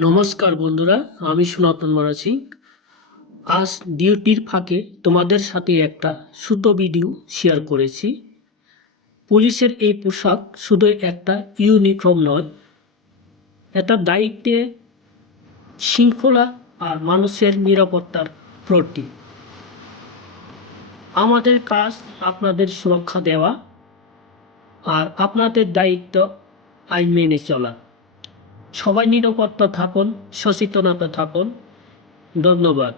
নমস্কার বন্ধুরা, আমি সনাতন মারাছি। আজ ডিউটির ফাঁকে তোমাদের সাথে একটা ছোট ভিডিও শেয়ার করেছি। পুলিশের এই পোশাক শুধু একটা ইউনিফর্ম নয়, এটা দায়িত্বে, শৃঙ্খলা আর মানুষের নিরাপত্তার প্রতীক। আমাদের কাজ আপনাদের সুরক্ষা দেওয়া আর আপনাদের দায়িত্ব আইন মেনে চলা। সবাই নিরাপত্তা থাকুন, সচেতনতা থাকুন। ধন্যবাদ।